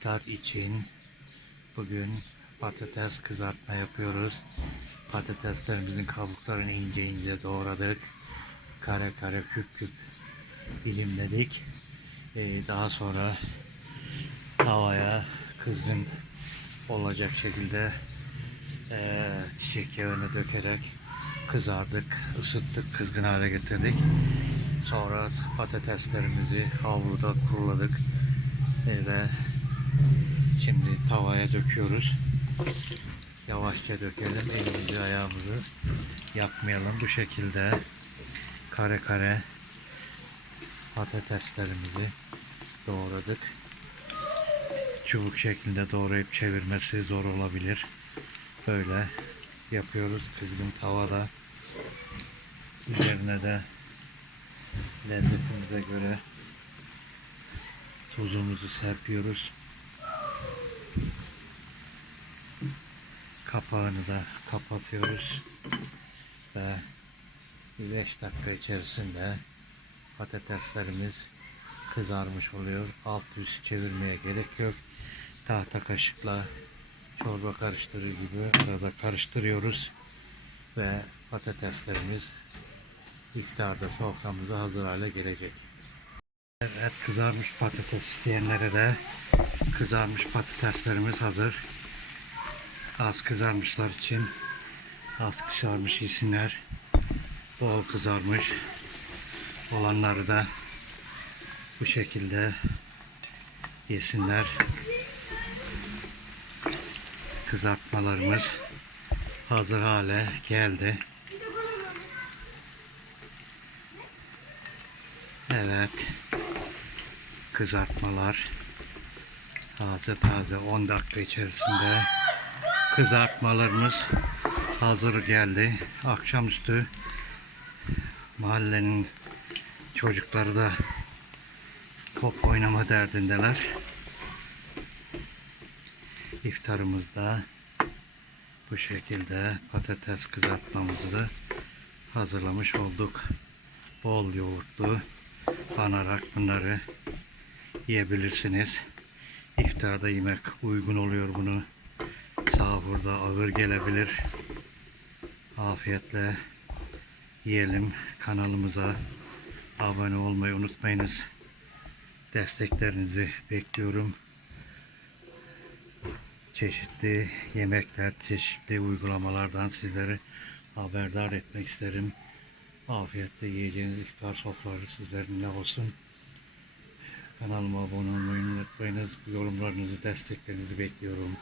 iftar için bugün patates kızartma yapıyoruz. Patateslerimizin kabuklarını ince ince doğradık. Kare kare küp küp dilimledik. Ee, daha sonra tavaya kızgın olacak şekilde eee çiçek yağını dökerek kızardık, ısıttık, kızgın hale getirdik. Sonra patateslerimizi havluda kuruladık Ee, ve şimdi tavaya döküyoruz. Yavaşça dökelim, elimizi ayağımızı yakmayalım. Bu şekilde kare kare patateslerimizi doğradık. Çubuk şeklinde doğrayıp çevirmesi zor olabilir. Böyle yapıyoruz kızgın tavada. Üzerine de lezzetimize göre tuzumuzu serpiyoruz. Kapağını da kapatıyoruz. Ve 5 dakika içerisinde patateslerimiz kızarmış oluyor. Alt üst çevirmeye gerek yok. Tahta kaşıkla çorba karıştırır gibi arada karıştırıyoruz. Ve patateslerimiz iftarda soframıza hazır hale gelecek. Evet kızarmış patates isteyenlere de kızarmış patateslerimiz hazır. Az kızarmışlar için az kızarmış yesinler. Bol kızarmış olanları da bu şekilde yesinler. Kızartmalarımız hazır hale geldi. Evet. Kızartmalar taze taze 10 dakika içerisinde kızartmalarımız hazır geldi. Akşamüstü mahallenin çocukları da top oynama derdindeler. İftarımızda bu şekilde patates kızartmamızı da hazırlamış olduk. Bol yoğurtlu kanarak bunları yiyebilirsiniz. İftarda yemek uygun oluyor bunu. Sahurda ağır gelebilir. Afiyetle yiyelim. Kanalımıza abone olmayı unutmayınız. Desteklerinizi bekliyorum. Çeşitli yemekler, çeşitli uygulamalardan sizleri haberdar etmek isterim. Afiyetle yiyeceğiniz iftar sofraları sizlerin ne olsun. Kanalıma abone olmayı unutmayınız. Yorumlarınızı, desteklerinizi bekliyorum.